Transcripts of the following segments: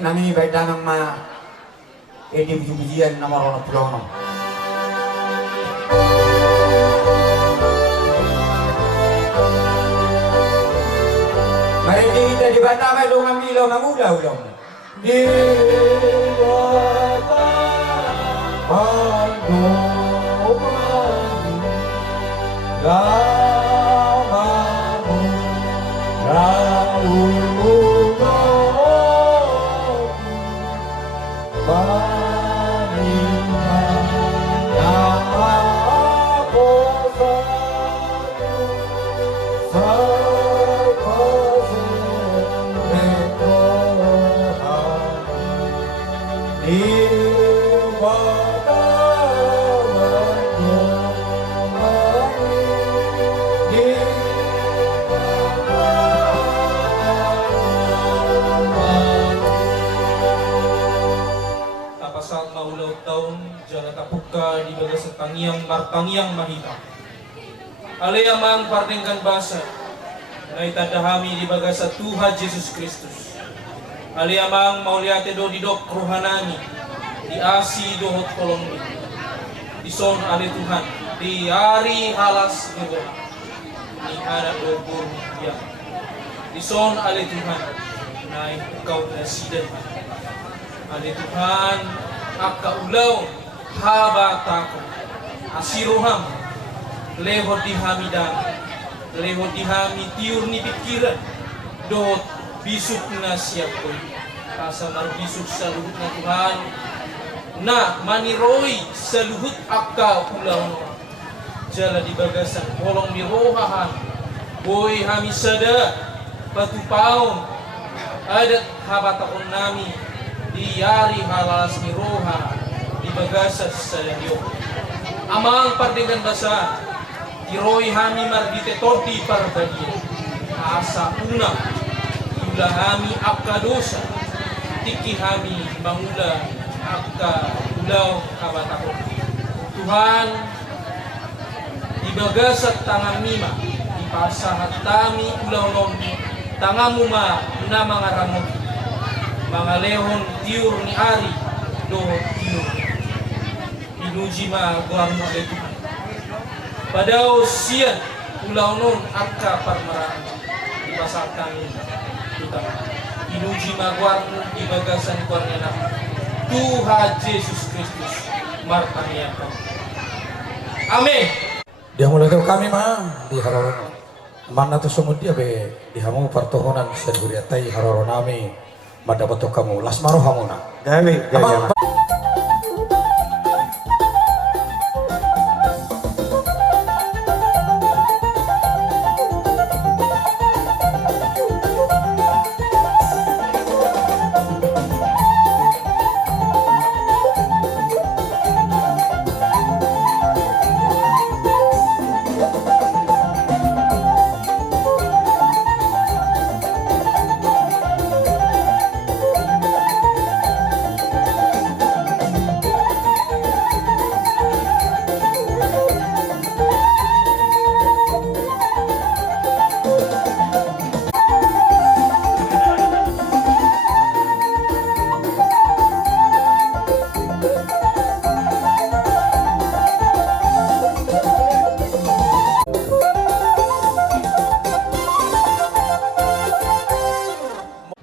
nami baik danang ma edi bujian nomor orang pulau. Mari kita di bata may lungang milaw ng ulaw-ulaw. Di bata may saat maulaw taon jana tapuka di bagas tangiang martangiang mahita alayamang partengkan basa na itadahami di bagas Tuhan Yesus Kristus alayamang mauliate do didok rohanani di asi dohot kolongni di son ale Tuhan di hari halas gebo di anak dobur dia di son ale Tuhan naik kau presiden ale Tuhan akka ulaw habataku asiruham leho dihamidan leho dihami tiur ni pikiran dot bisuk na siap ko asa marbisuk sa luhut na Tuhan na maniroy sa luhut akka ulaw jala di bagasan kolong ni rohahan boy hami sada patupaon adat habatakon nami diyari halas ni roha di bagasas sa lanyo amang pardengan basa diroy hami mardite torti parbadi asa una ula hami akka dosa tiki hami mangula akka ulaw kabatakon Tuhan di bagasat tangan mima di pasahat tami ulaw nom tangamu ma na mga ramon mga lehon tiur ni ari do tiur inuji ma guar mo de Tuhan padao sian ulaw non akka parmaraan di pasar kami Tuhan inuji ma guar mo di bagasan guar na Tuhan Yesus Kristus martanian kami amin dia mulai kami mah di hararon mana tu semua dia be di hamu pertohonan seduriatai hararon nami mada betul kamu lasmaro hamuna Dami, Ama-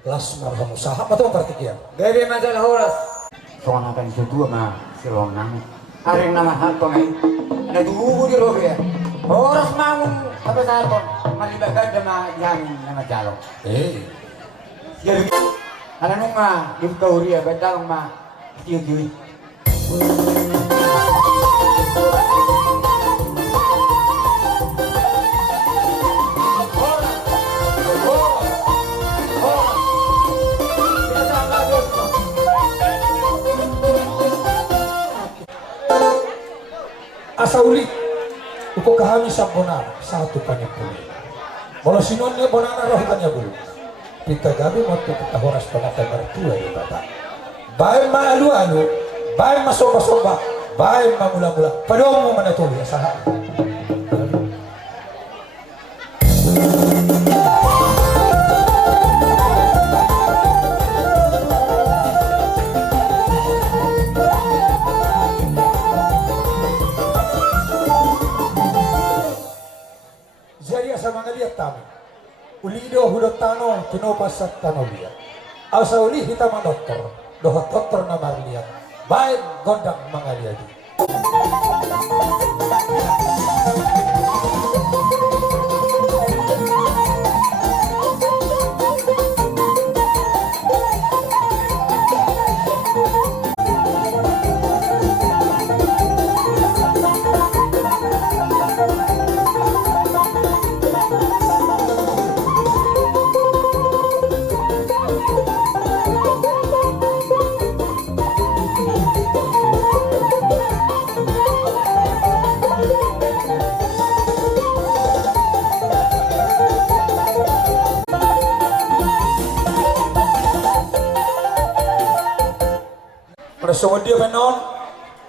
lasmaro hamu sahab atau partikian Bebe masalah horas. Soalnya kan itu dua mah silonang. Aring nama hatong ay. Ada dua di roh ya. Horas mangun apa sarton. Malibagad na yamin nama jalo. Jadi ada nunga di kauria betang mah tiu-tiu. asa ulit uko kahami sa bonar satu panyapuli walau sinonnya bonana roh kanya bulu pita gabi mo kita horas panatay martua di bata bae maalu-alu bae masoba-soba bae mamula-mula padong mo manatuloy asahan no tinopas at tanolia. Asauli hitam dokter, dohot dokter na marliat. Baik gondang mangaliadi. Semua dia menon,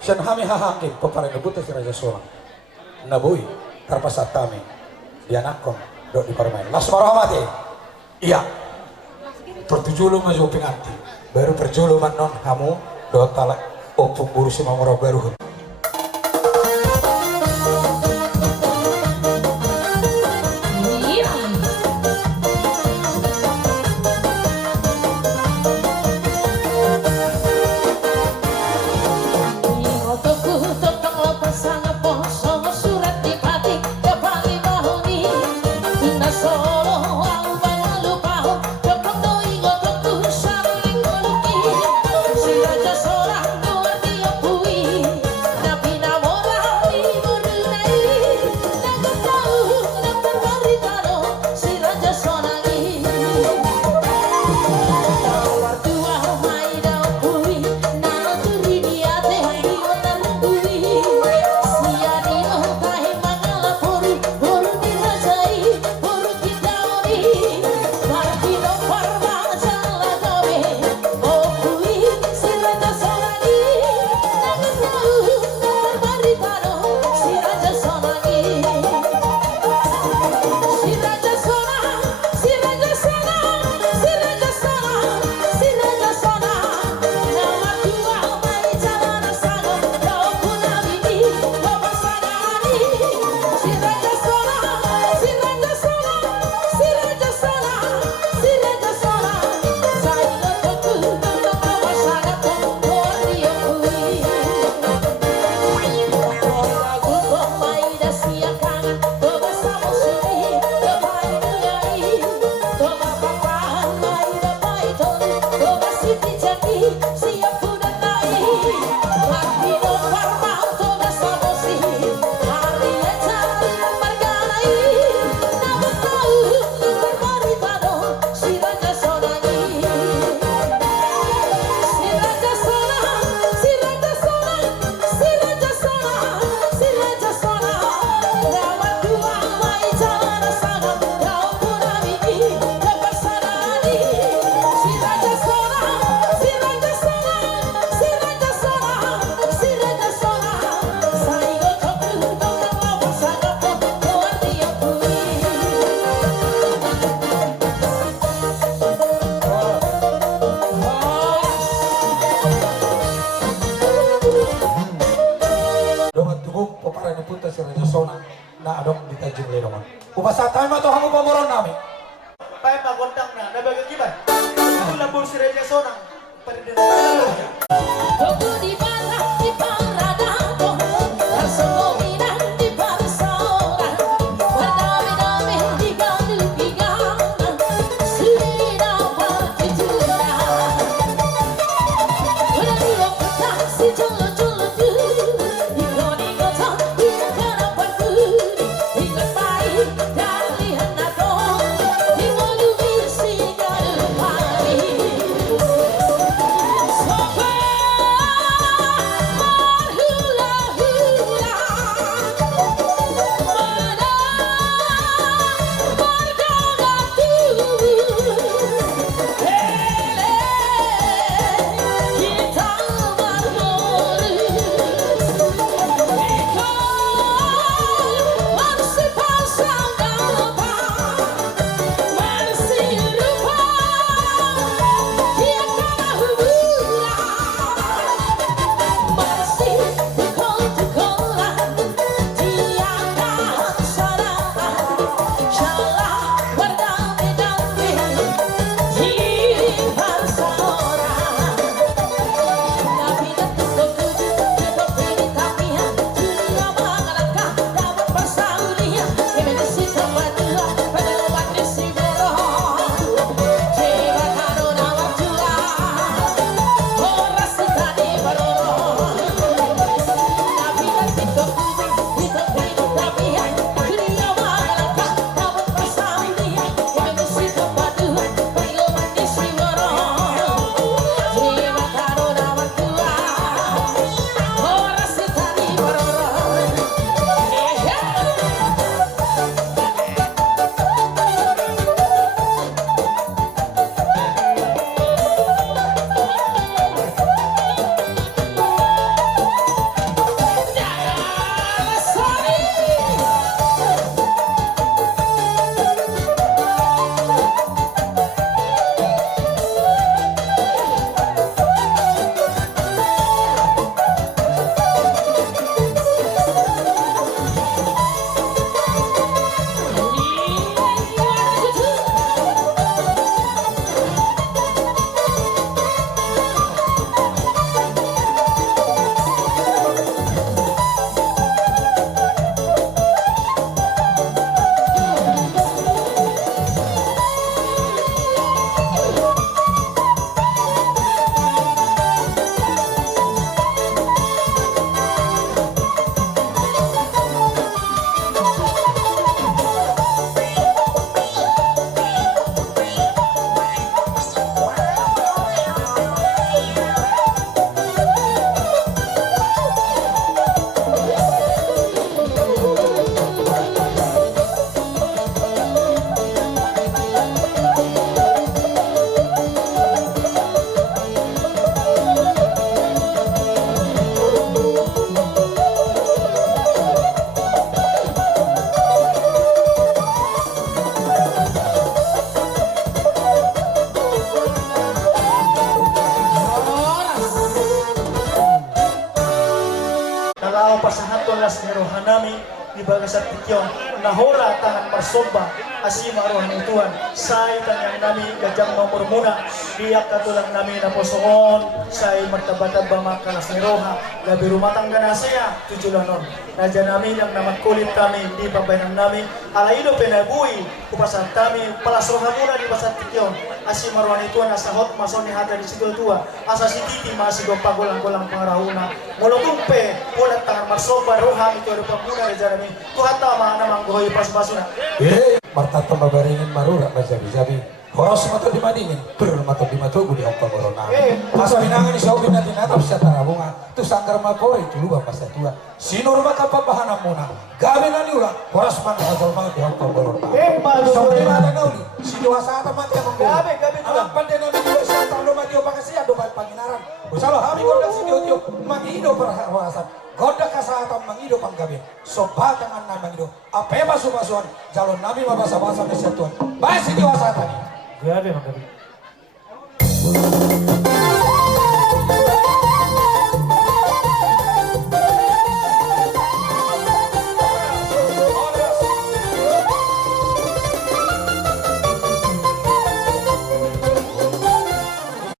sen hami hahangin peparai nebuta si raja seorang. Nabui terpasat kami dia nakon dok di parmain. Las marhamati, iya. Pertujulu maju penganti, baru perjulu menon kamu dok talak opung burusi mamoro baru. Na adong ditajing lerongan. Upasatay mo to hamu pamoron nami. Pay magondang na nabagay giban. Ang labor si Raja Sonang. Paridan na. See nami di bagasat tikyon nahora tangan marsoba asima roh ng Tuhan say tanyang nami gajang nomor muna diyak katulang nami na posoon say martaba-taba makalas ni roha gabi rumatang ganasaya tujulanon raja nami yang naman kulit kami di pabayan nami alaido penabui kupasan kami palas roha muna di basat tikyon asima roh ng Tuhan asahot mason ni hata di situ tua asa si titi masih gompa golang-golang pangarahuna molotumpe pulat tangan marsoba roha itu ada pamuna raja nami Tuhan tama namang goy pas-pasuna martata mabaringin marura mazabi-zabi horos mato di madingin turun mato di matugu di hongpa borona masa binangan ni saubin natin natap siya tarabunga tu sanggar mapori tu lubang masa tua sinur maka pambahanam muna gabi na niula horos man hasal mga di hongpa borona saubin mata nauli sinuha sa ata mati ang gabi alam pande na niula siya talo matiyo pangasiya doon panginaran usalo hami ko na sinyo magido para hawasan Goda kasahatan mangido panggabi, sobatan ang namangido, apa basuhan, jalon nabi mabasa-basa na siya tuan. Baik si diwasa tani. Gabi manggabi.